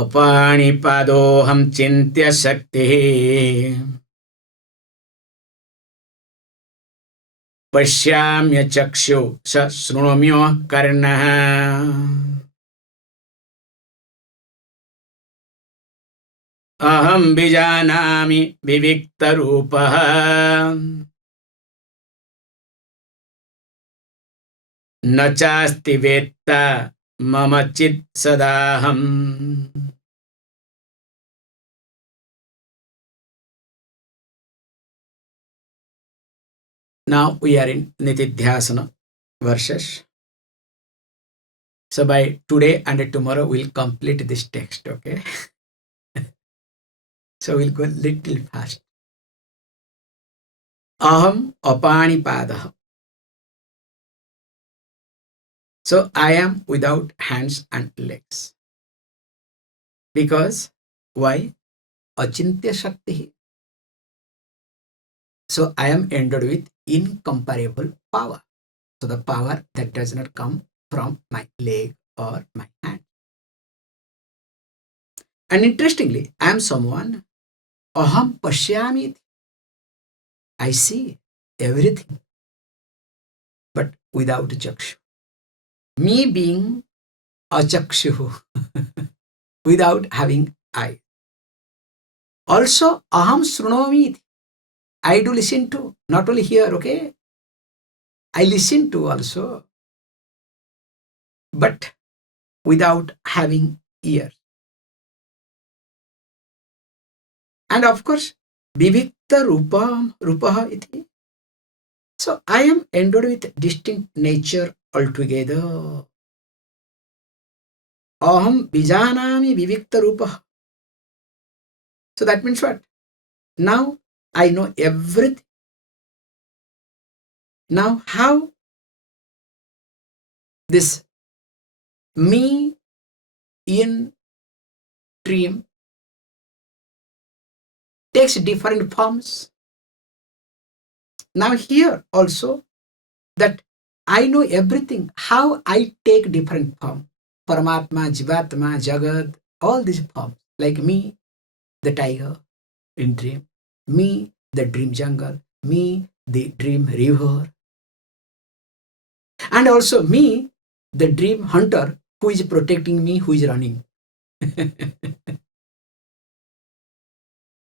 apāṇipādo'ham acintya-śaktiḥ paśyāmy acakṣuḥ śṛṇomy akarṇaḥ ahaṁ vijānāmi viviktarūpaḥ na cāsti vettā mama chit sadāham. Now we are in Nitidhyasana verses. So by today and tomorrow we'll complete this text, okay? So we'll go little fast. Aham apāṇipādo'ham. So I am without hands and legs. Because why? Acintya-śaktiḥ. So I am endowed with incomparable power. So the power that does not come from my leg or my hand. And interestingly, I am someone, aham paśyāmy. I see everything, but without acakṣuḥ. Me being acakṣuḥ, without having eyes. Also, aham śṛṇomy. I do listen to, not only here, okay? I listen to also, but without having ears. And of course, viviktarūpaḥ iti. So I am endowed with distinct nature altogether. Aham vijānāmi viviktarūpaḥ. So that means what? Now I know everything. Now how this me in dream takes different forms. Now here also that I know everything, how I take different form. Paramatma, Jivatma, Jagat, all these forms. Like me, the tiger in dream. Me, the dream jungle. Me, the dream river. And also me, the dream hunter who is protecting me, who is running.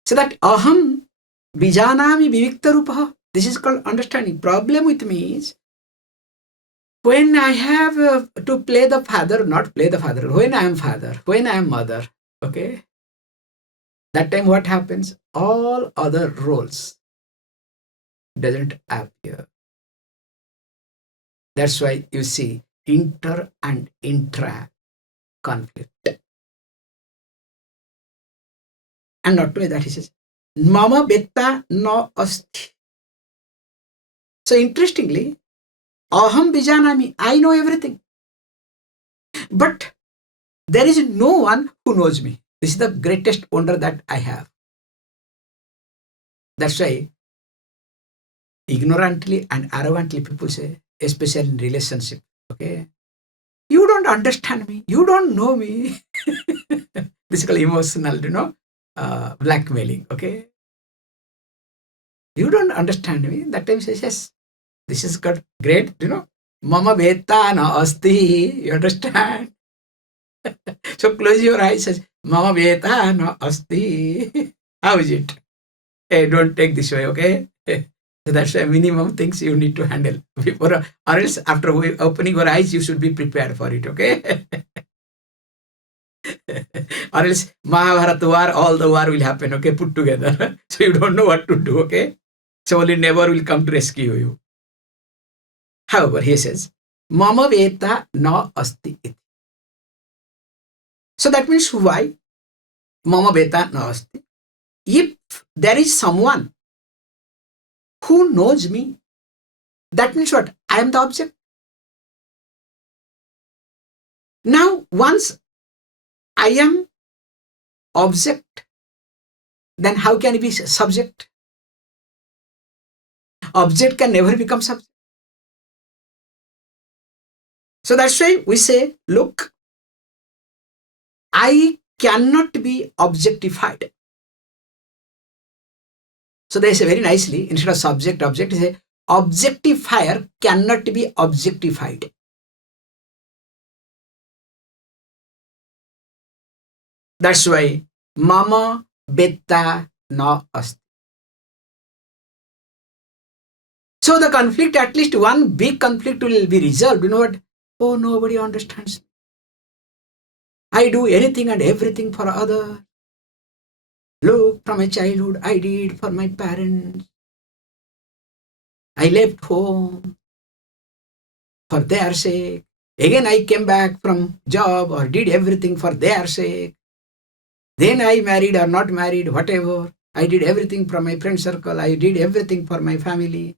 So that aham vijānāmi viviktarūpaḥ. This is called understanding. Problem with me is when I have to play the father, not play the father, when I am father, when I am mother, okay? That time what happens? All other roles doesn't appear. That's why you see inter and intra conflict. And not only that, he says, mama vettā na asti. So interestingly, aham vijānāmi, I know everything. But there is no one who knows me. This is the greatest wonder that I have. That's why ignorantly and arrogantly people say, especially in relationship, okay? You don't understand me. You don't know me. This is called emotional, blackmailing, okay? You don't understand me. That time says, yes, this is got great, mama vettā na asti. You understand? So close your eyes, says, mama vettā na asti. How is it? Hey, don't take this way, okay? So that's why minimum things you need to handle before, or else after opening your eyes, you should be prepared for it, okay? Or else Mahabharata war, all the war will happen, okay, put together. So you don't know what to do, okay? So only neighbor will come to rescue you. However, he says, mama vettā na asti iti. So that means why? Mama vettā na asti. If there is someone who knows me, that means what? I am the object. Now, once I am object, then how can it be subject? Object can never become subject. So that's why we say, look, I cannot be objectified. So they say very nicely, instead of subject, object, they say objectifier cannot be objectified. That's why mama vettā na asti. So the conflict, at least one big conflict will be resolved. You know what? Oh, nobody understands me. I do anything and everything for others. Look, from my childhood, I did for my parents. I left home for their sake. Again, I came back from job or did everything for their sake. Then I married or not married, whatever. I did everything from my friend circle. I did everything for my family.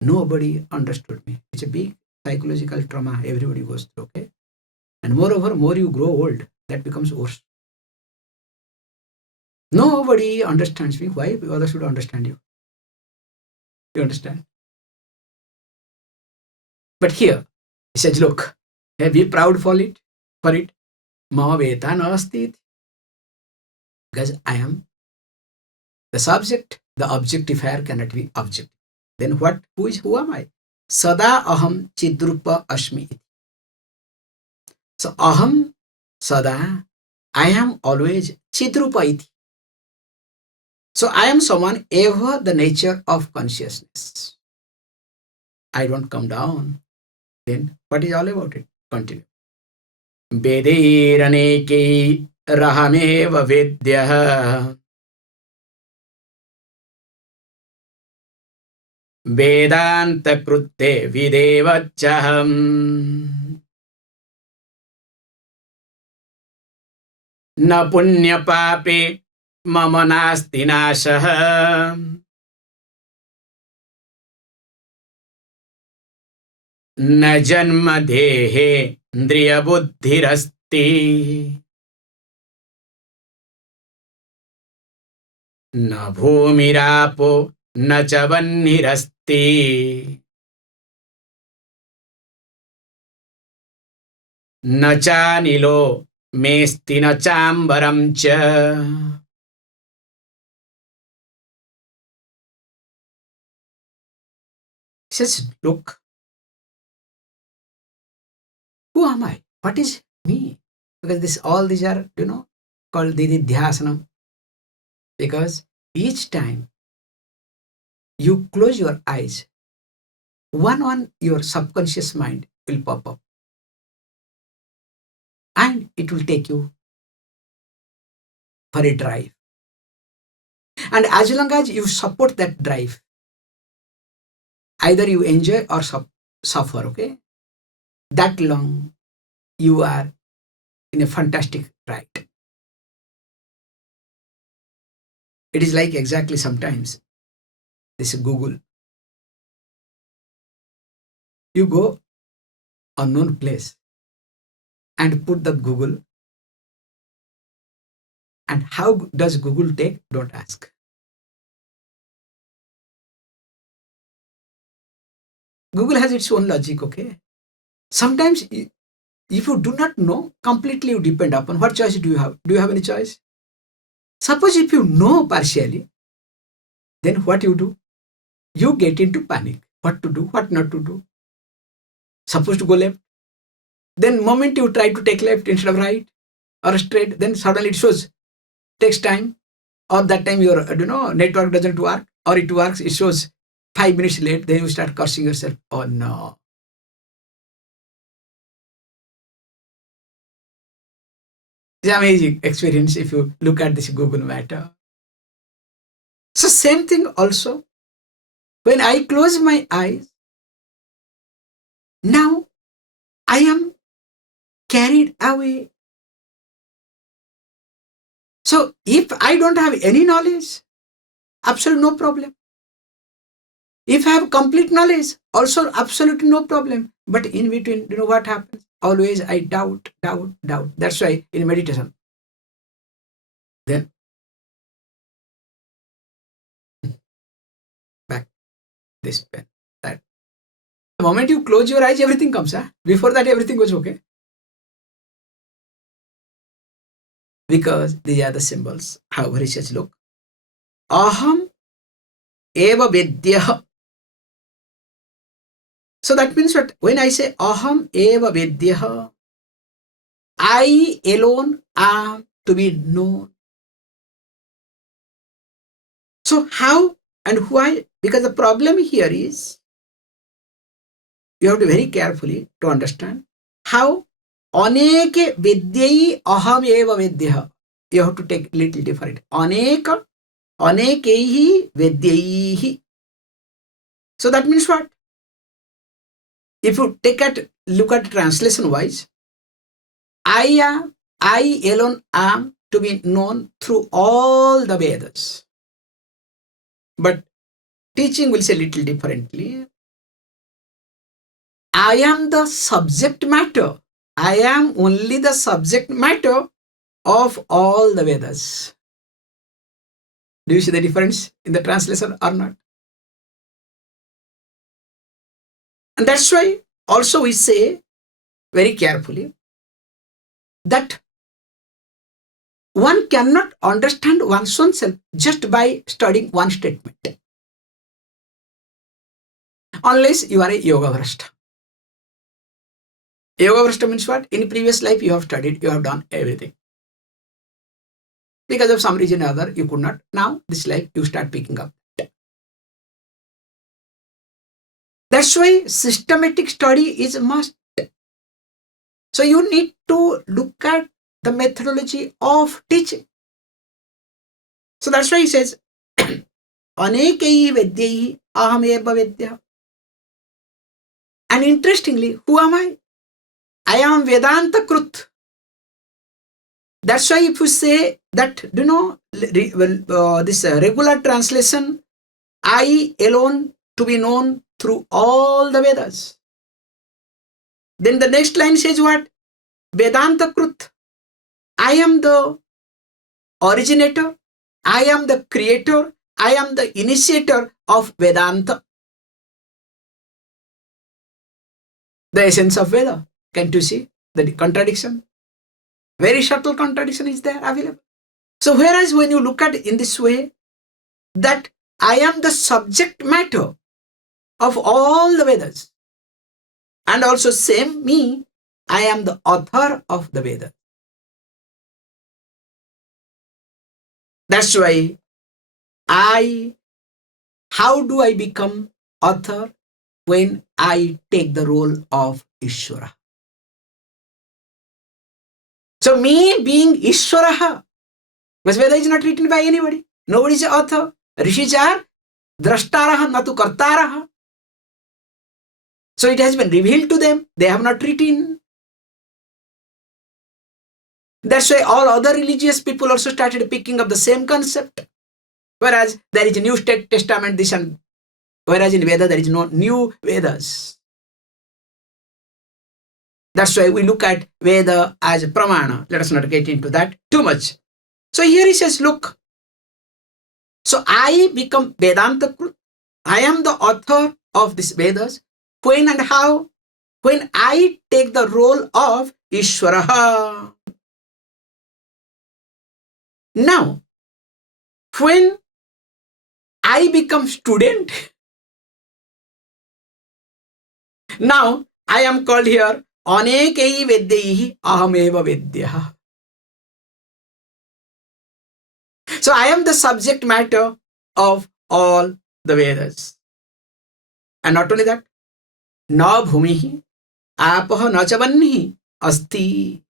Nobody understood me. It's a big psychological trauma everybody goes through, okay? And moreover, more you grow old, that becomes worse. Nobody understands me. Why others should understand you? You understand? But here, he says, look, be proud for it. Mama vettā na asti. Because I am the subject, the objectifier cannot be object. Then who am I? Sadāham chidrupa asmi. So aham, sada, I am always chidrupa iti. So I am someone ever the nature of consciousness. I don't come down. Then what is all about it? Continue. Vedair anekair aham vedyah. vedānta-kṛd videvacchaham. Na punya pape mama nasti nashah. Na janma dehe indriya buddhirasti. Na bhūmirapo na ca vannirasti. Na canilo mesti na cambaram ca. He says, look, who am I? What is me? Because all these are, called vidyasanam. Because each time you close your eyes, one your subconscious mind will pop up. And it will take you for a drive. And as long as you support that drive, either you enjoy or suffer, okay? That long you are in a fantastic ride. It is like exactly sometimes this Google. You go unknown place and put the Google, and how does Google take? Don't ask. Google has its own logic, okay? Sometimes if you do not know, completely you depend upon what choice do you have? Do you have any choice? Suppose if you know partially, then what you do? You get into panic. What to do, what not to do. Suppose to go left. Then moment you try to take left instead of right or straight, then suddenly it shows, takes time, or that time your network doesn't work, or it works, it shows 5 minutes late, then you start cursing yourself. Oh no. It's an amazing experience if you look at this Google matter. So same thing also. When I close my eyes, now I am carried away. So if I don't have any knowledge, absolutely no problem. If I have complete knowledge, also absolutely no problem. But in between, what happens? Always I doubt. That's why in meditation, then back this pen, that. The moment you close your eyes, everything comes. Before that, everything was okay. because these are the symbols. However, he says, look, aham eva vedyah. So that means what? When I say aham eva vedyah, I alone am to be known. So how and why? Because the problem here is, you have to very carefully to understand how aneke vidyai aham eva vedyah. You have to take little different. Anekaihi vidyaihi. So that means what? If you look at translation wise, I alone am to be known through all the Vedas. But teaching will say little differently. I am the subject matter. I am only the subject matter of all the Vedas. Do you see the difference in the translation or not? And that's why also we say very carefully that one cannot understand one's own self just by studying one statement. Unless you are a yoga vrashta. Yoga vrashta means what? In previous life you have studied, you have done everything. Because of some reason or other, you could not. Now, this life, you start picking up. That's why systematic study is a must. So you need to look at the methodology of teaching. So that's why he says, anekaihi vidyaihi aham eva vedyah. And interestingly, who am I? I am vedānta-kṛd. That's why if you say that, this regular translation, I alone to be known through all the Vedas. Then the next line says what? Vedānta-kṛd. I am the originator. I am the creator. I am the initiator of Vedanta. The essence of Veda. Can't you see the contradiction? Very subtle contradiction is there available. So whereas when you look at it in this way, that I am the subject matter of all the Vedas, and also same me, I am the author of the Veda. That's why how do I become author? When I take the role of Ishvara. So me being Ishvara, because Veda is not written by anybody. Nobody is the author. Rishis are drashtaraha, natu kartaraha. So it has been revealed to them. They have not written. That's why all other religious people also started picking up the same concept. Whereas there is a New Testament, this and whereas in Veda there is no new Vedas. That's why we look at Veda as a pramana. Let us not get into that too much. So here he says, look, so I become Vedānta-kṛd. I am the author of these Vedas. When and how? When I take the role of Ishvara. Now, when I become student, now I am called here anekaihi vidyaihi aham eva vedyah. So I am the subject matter of all the Vedas. And not only that, na bhumihi apah na cha vannihi asti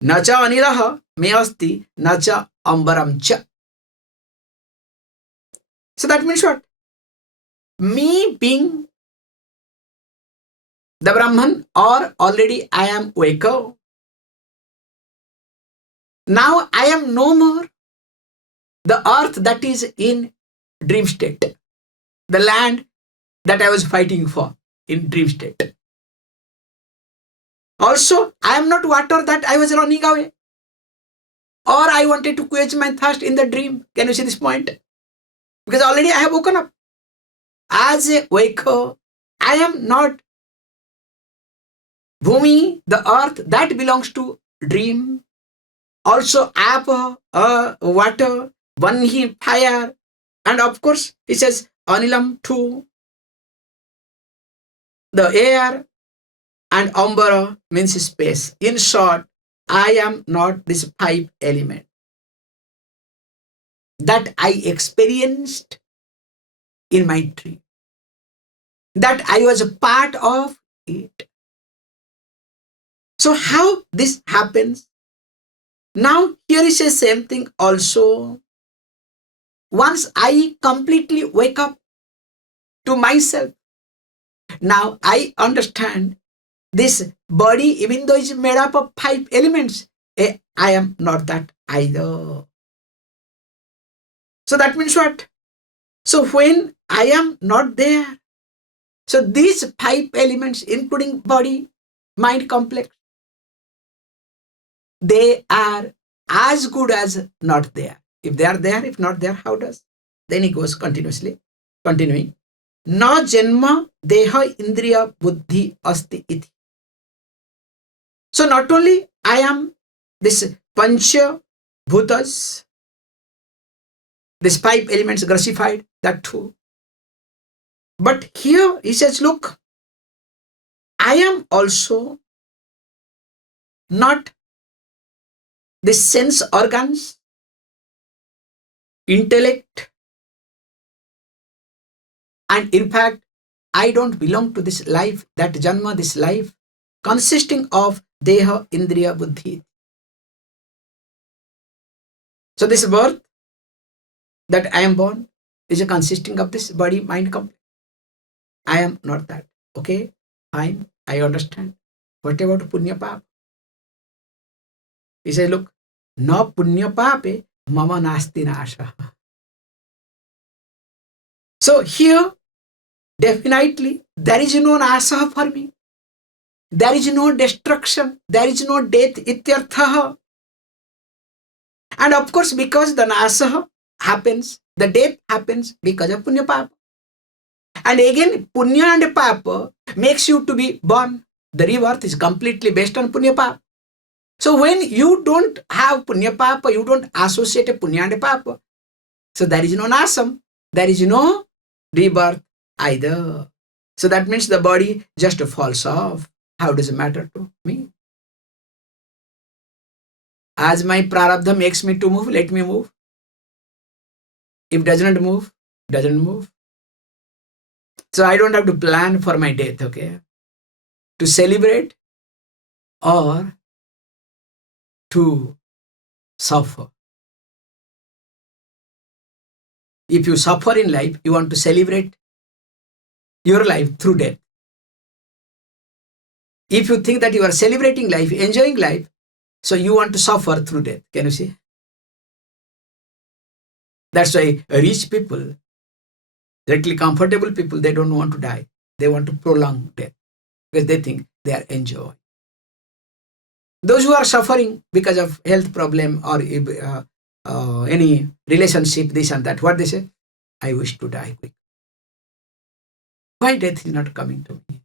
na cha aniraha me asti na cha ambaram cha. So that means what? Me being the Brahman, or already I am Waker. Now I am no more the earth that is in dream state, the land that I was fighting for in dream state. Also, I am not water that I was running away, or I wanted to quench my thirst in the dream. Can you see this point? Because already I have woken up. As a waker, I am not Bhumi, the earth that belongs to dream, also apa, water, vanhi, fire, and of course he says anilam too, the air, and ambara means space. In short, I am not this five element that I experienced in my dream, that I was a part of it. So how this happens? Now here is the same thing also. Once I completely wake up to myself, now I understand this body, even though it's made up of five elements, I am not that either. So that means what? So when I am not there, so these five elements, including body, mind complex, they are as good as not there. If they are there, if not there, how does? Then he goes continuously, continuing. Na janma deha indriya buddhi asti iti. So not only I am this pancha bhutas, these five elements grassified, that too. But here he says, look, I am also not the sense organs, intellect, and in fact, I don't belong to this life, that janma, this life, consisting of deha, indriya, buddhi. So this birth that I am born is consisting of this body, mind complex. I am not that. Okay, fine, I understand. What about punya papa? He says, look, na punya pape mama nasti nasha. So here, definitely, there is no nasa for me. There is no destruction. There is no death, ityartha. And of course, because the nasa happens, the death happens because of punya papa. And again, punya and papa makes you to be born. The rebirth is completely based on punya papa. So when you don't have punya papa, you don't associate a punya and papa. So there is no nasam, there is no rebirth either. So that means the body just falls off. How does it matter to me? As my prarabdha makes me to move, let me move. If does not move, doesn't move. So I don't have to plan for my death, okay? To celebrate or to suffer. If you suffer in life, you want to celebrate your life through death. If you think that you are celebrating life, enjoying life, so you want to suffer through death. Can you see? That's why rich people, little comfortable people, they don't want to die. They want to prolong death because they think they are enjoying. Those who are suffering because of health problem or any relationship, this and that, what they say? I wish to die quick. Why death is not coming to me?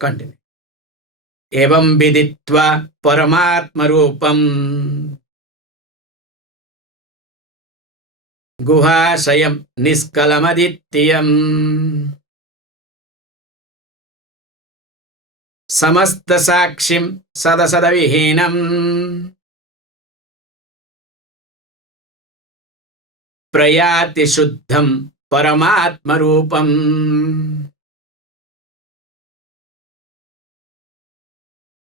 Continue. Evam viditva paramatma rupam guhasayam niskalamadityam samasta sakshim sadasadavihinam prayati shuddham paramatma rupam.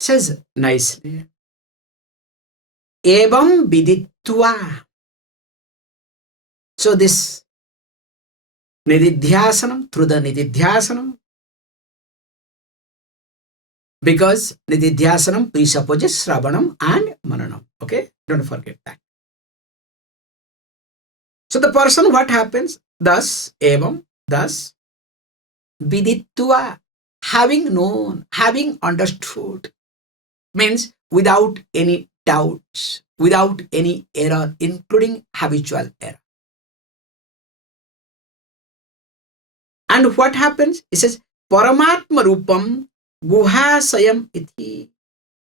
Says nicely, evam viditva. So this nididhyasanam, through the nididhyasanam, because nididhyasanam presupposes sravanam and mananam. Okay, don't forget that. So the person, what happens? Thus, evam, thus, viditva, having known, having understood, means without any doubts, without any error, including habitual error. And what happens? It says, Paramatma Rupam Guhasayam Iti.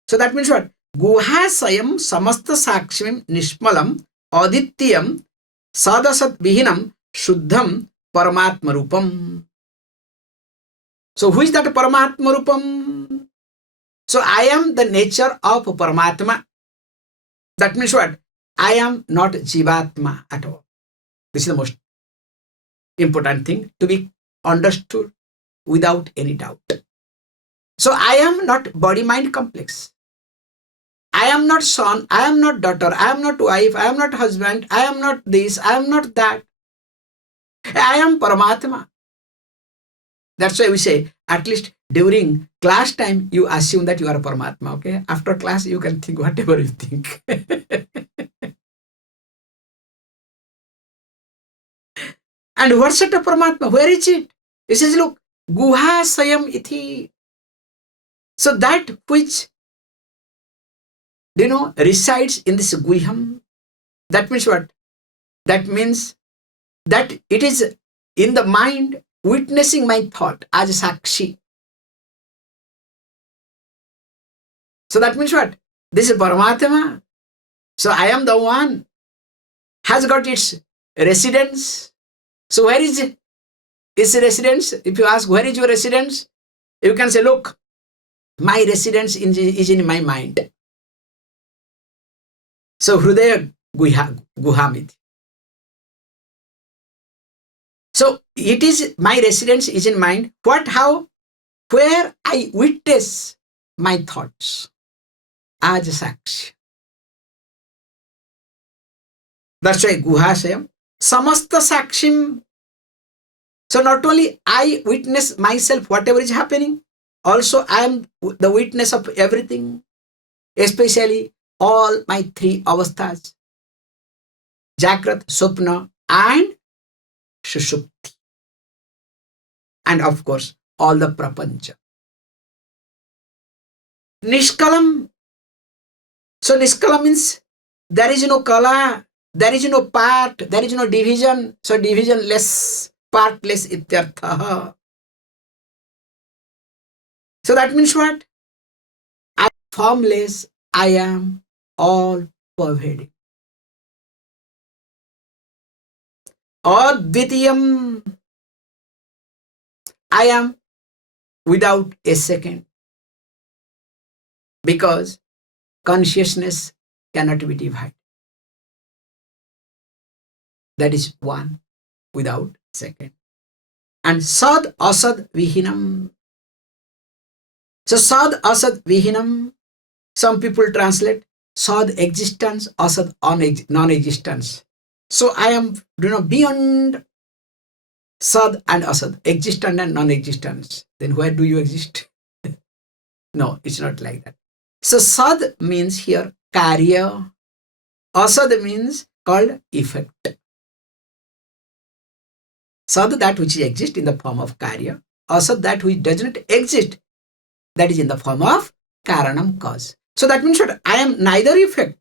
So that means what? Guhasayam samasta sakshim nishmalam adityam sadasat vihinam shuddham paramatma rupam. So who is that paramatma rupam? So I am the nature of Paramatma. That means what? I am not Jivatma at all. This is the most important thing to be understood without any doubt. So I am not body-mind complex. I am not son, I am not daughter, I am not wife, I am not husband, I am not this, I am not that. I am Paramatma. That's why we say, at least during class time, you assume that you are a Paramatma, okay? After class, you can think whatever you think. And what's that Paramatma? Where is it? It says, look, Guha Sayam Iti. So that which, resides in this Guhyam, that means what? That means that it is in the mind witnessing my thought as Sakshi. So that means what? This is Paramatma. So I am the one has got its residence. So where is its residence? If you ask, where is your residence? You can say, look, my residence is in my mind. So Hrudaya Guhamit. So it is, my residence is in mind. What, how? Where I witness my thoughts as Sakshi. That's why Guhasayam. Samasta Sakshim. So not only I witness myself, whatever is happening, also I am the witness of everything, especially all my three avasthas, Jagrat, Swapna and Sushupti. And of course, all the prapancha. Nishkalam. So Nishkalam means there is no kala, there is no part, there is no division. So divisionless, partless ityartha. So that means what? I am formless, I am all pervading. Advitiyam. I am without a second, because consciousness cannot be divided. That is one without second. And sad asad vihinam. So sad asad vihinam, some people translate sad existence, asad non-existence. So I am beyond sad and asad, existence and non-existence. Then where do you exist? No, it's not like that. So sad means here karya, asad means called effect. Sad, that which exists in the form of karya, asad, that which does not exist, that is in the form of karanam, cause. So that means what? I am neither effect,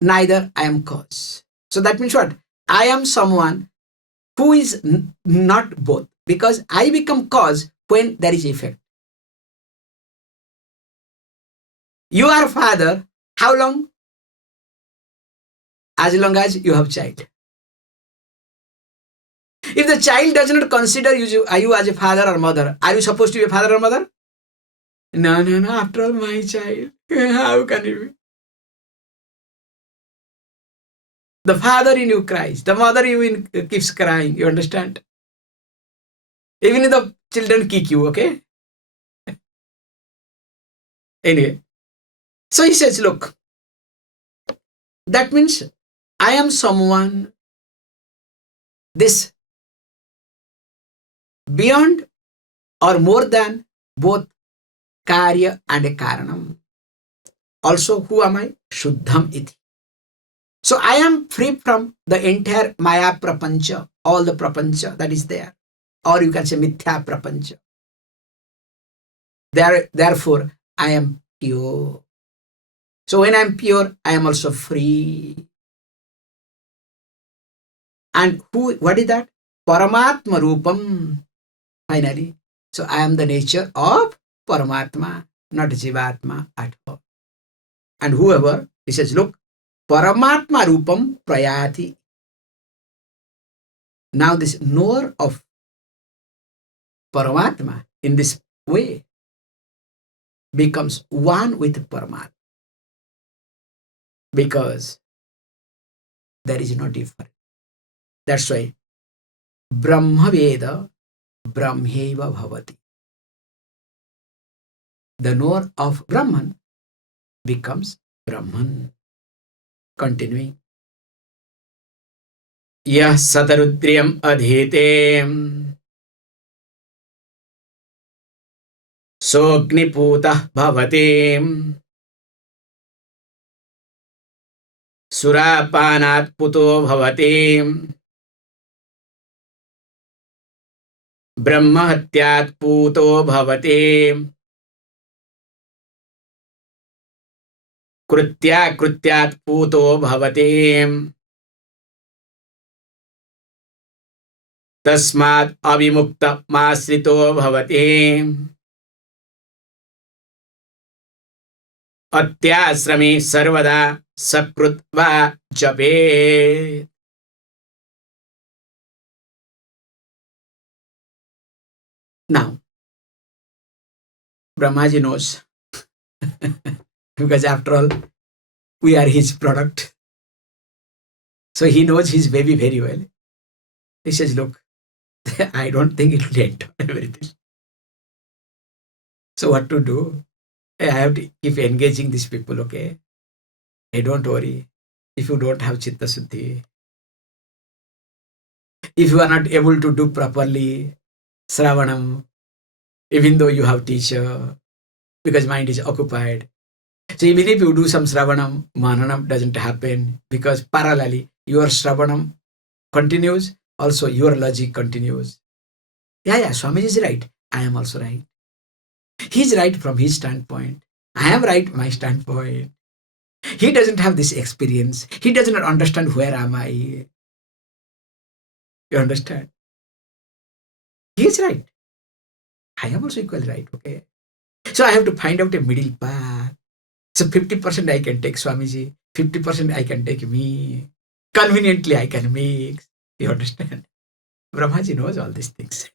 neither I am cause. So that means what? I am someone who is not both, because I become cause when there is effect. You are father, how long? As long as you have child. If the child does not consider you as a father or mother, are you supposed to be a father or mother? No, after all, my child. How can it be? The father in you cries, the mother in you keeps crying, you understand? Even if the children kick you, okay? Anyway, so he says, look, that means I am someone, this beyond or more than both karya and a karanam. Also, who am I? Shuddham iti. So I am free from the entire maya prapancha, all the prapancha that is there. Or you can say mithya prapancha. Therefore, I am pure. So when I am pure, I am also free. And what is that? Paramatma rupam. Finally. So I am the nature of Paramatma, not Jivatma at all. And whoever, he says, look, Paramatma Rupam Prayati. Now this knower of Paramatma in this way becomes one with Paramatma, because there is no difference. That's why Brahma Veda Brahmeva Bhavati. The knower of Brahman becomes Brahman. Continuing. Yah satarudriyam adhite sogniputah bhavati surapanat puto bhavati brahmahatyat puto bhavati कृत्याकृत्यात् पूतो भवति तस्मात् अविमुक्तमाश्रितो भवति अत्याश्रमी सर्वदा सकृत् वा जपेत्. Now, Brahmaji knows because after all, we are his product. So he knows his baby very well. He says, look, I don't think it will end everything. So what to do? I have to keep engaging these people, okay? Hey, don't worry. If you don't have Chitta Suddhi, if you are not able to do properly Shravanam, even though you have teacher, because mind is occupied. So even if you do some Shravanam, Mananam doesn't happen, because parallelly your Shravanam continues, also your logic continues. Yeah, Swami is right. I am also right. He's right from his standpoint. I am right my standpoint. He doesn't have this experience. He does not understand where am I. You understand? He is right. I am also equally right, okay? So I have to find out a middle path. So 50% I can take Swamiji, 50% I can take me. Conveniently I can mix. You understand? Brahmaji knows all these things.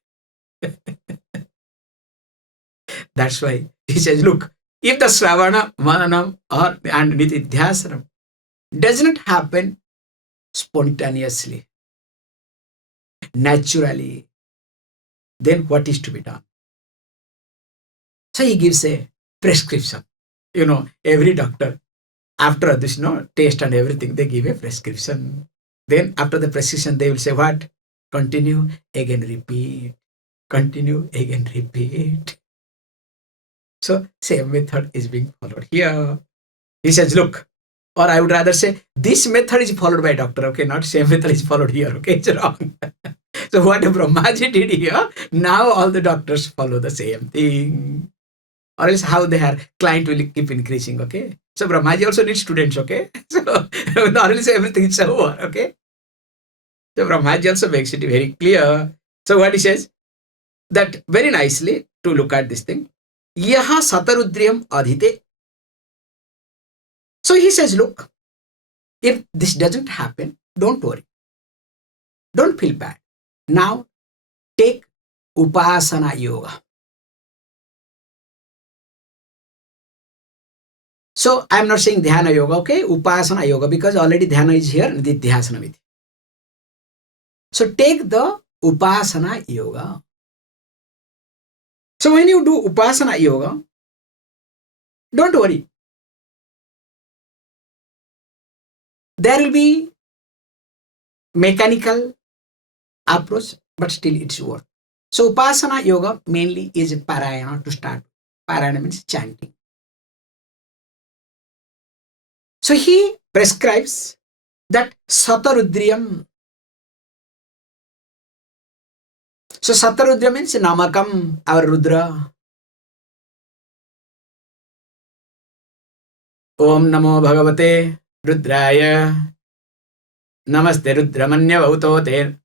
That's why he says, look, if the Shravana, Mananam and Nitidhyasanam does not happen spontaneously, naturally, then what is to be done? So he gives a prescription. You know, every doctor, after this, test and everything, they give a prescription. Then after the prescription, they will say, what? Continue, again repeat. Continue, again repeat. So same method is being followed here. He says, look, or I would rather say, this method is followed by doctor, okay? Not same method is followed here, okay? It's wrong. So what Brahmaji did here, now all the doctors follow the same thing. Or else how their client will keep increasing, okay? So Brahmaji also needs students, okay? So or else everything is over, okay? So Brahmaji also makes it very clear. So what he says, that very nicely to look at this thing, yaha satarudriyam adhite. So he says, look, if this doesn't happen, don't worry. Don't feel bad. Now take upasana yoga. So I am not saying dhyana yoga, okay? Upasana yoga, because already dhyana is here, nididhyasana vidhi. So take the upasana yoga. So when you do upasana yoga, don't worry. There will be mechanical approach, but still it's work. So upasana yoga mainly is parayana to start. Parayana means chanting. So he prescribes that satarudriyam. So satarudra means namakam, our Rudra. Om namo bhagavate Rudraya. Namaste Rudramanya Bhautote.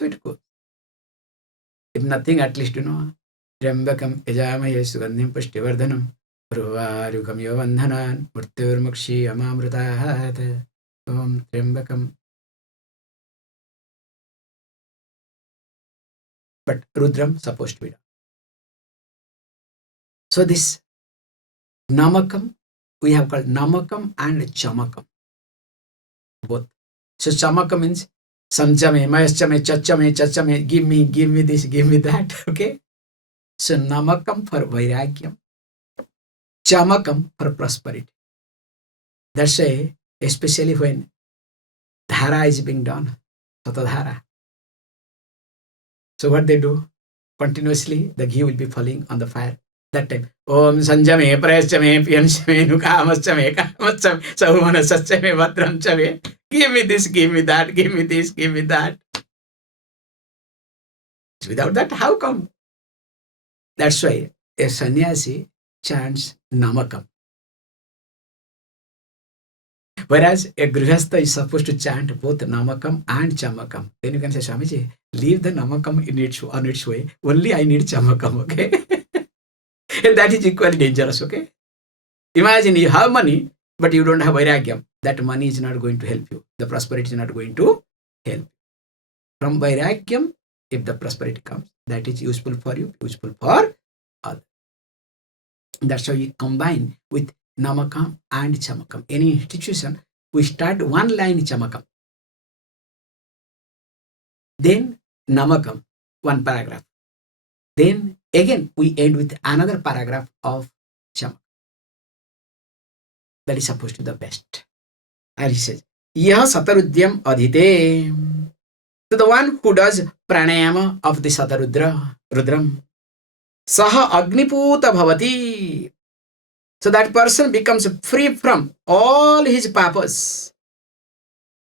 So it goes. If nothing, at least Trambakam Yajamahe Sugandhim Pushtivardhanam Urvarugam yavandhanan murtyurmukshi amamrutahat. Om Triambakam. But Rudram supposed to be done. So this Namakam, we have called Namakam and Chamakam. Both. So Chamakam means Samchame, Mayaschame, Chachame, give me this, give me that. Okay. So Namakam for Vairagyam, Chamakam for prosperity. That's why, especially when Dhara is being done, Satadhara. So what they do? Continuously, the ghee will be falling on the fire. That time, Om Sanjame, Prayaschame, Piyanshame, Nukamaschame, Kamaschame, Sahumana Sachame, Vatramchame. Give me this, give me that, give me this, give me that. Without that, how come? That's why a sannyasi chants Namakam. Whereas a grihastha is supposed to chant both Namakam and Chamakam. Then you can say, Swamiji, leave the Namakam on its way. Only I need Chamakam, okay? And that is equally dangerous, okay? Imagine you have money, but you don't have vairagyam. That money is not going to help you. The prosperity is not going to help you. From vairagyam, if the prosperity comes, that is useful for you, useful for others. That's how you combine with Namakam and Chamakam. Any institution, we start one line Chamakam. Then Namakam, one paragraph. Then again, we end with another paragraph of Chamakam. That is supposed to be the best. And he says, Yaha Satarudyam Adhite. So the one who does pranayama of the Rudram, Saha Agniputa Bhavati. So that person becomes free from all his papas.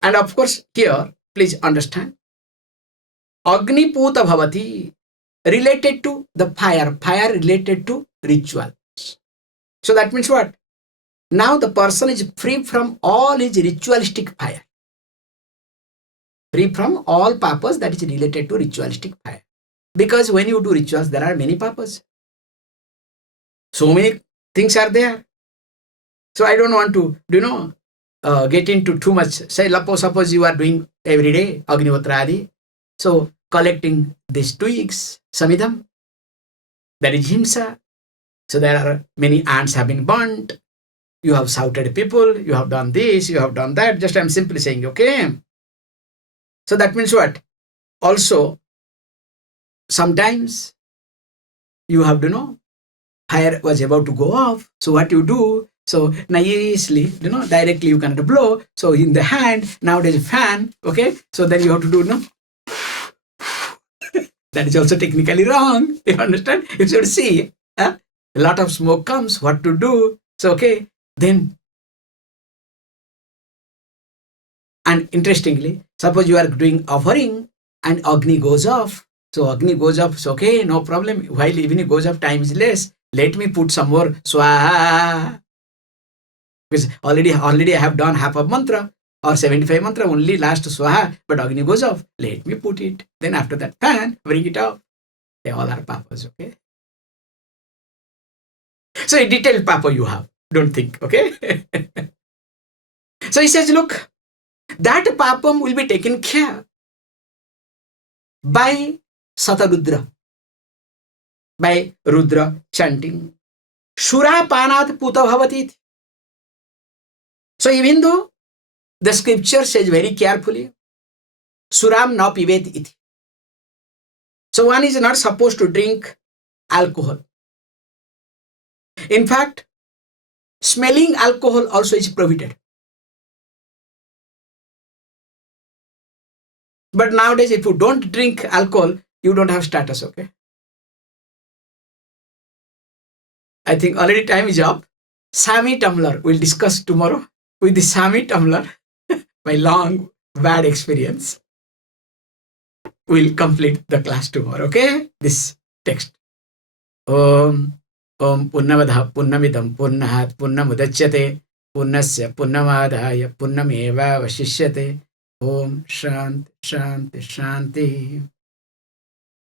And of course, here, please understand, Agniputa Bhavati related to the fire related to rituals. So that means what? Now the person is free from all his ritualistic fire. Free from all papas that is related to ritualistic fire. Because when you do rituals, there are many papas. So many things are there. So I don't want to, get into too much. Say, suppose you are doing every day, Agnihotradi. So collecting these twigs, Samidam, that is Himsa. So there are many ants have been burnt. You have shouted people, you have done this, you have done that. Just I'm simply saying, okay. So that means what? Also, sometimes you have to know, fire was about to go off. So what you do? So nicely, directly you cannot blow. So in the hand, now there is a fan, okay? So then you have to do, that is also technically wrong. You understand? You should see, a lot of smoke comes, what to do? So, okay, then, and interestingly, suppose you are doing offering and Agni goes off. So Agni goes off, so okay, no problem. While even it goes off, time is less. Let me put some more Swaha. Because already I have done half of mantra or 75 mantra, only last Swaha, but Agni goes off. Let me put it. Then after that fan, bring it off. They all are papas, okay? So a detailed papa you have. Don't think, okay? So he says, look, that papam will be taken care by Satarudra, by Rudra chanting. Shura panat puta bhavati. So even though the scripture says very carefully, Suram na pivet iti. So one is not supposed to drink alcohol. In fact, smelling alcohol also is prohibited. But nowadays, if you don't drink alcohol, you don't have status, okay? I think already time is up. Sami tumbler, we'll discuss tomorrow with the Sami tumbler, my long bad experience. We'll complete the class tomorrow, okay? This text. Om Punnavadha Punnamidam Punnahat Punnamudachyate Punnasya Punnamadaya Punnameva Vashishyate. Om Shanti Shanti Shanti.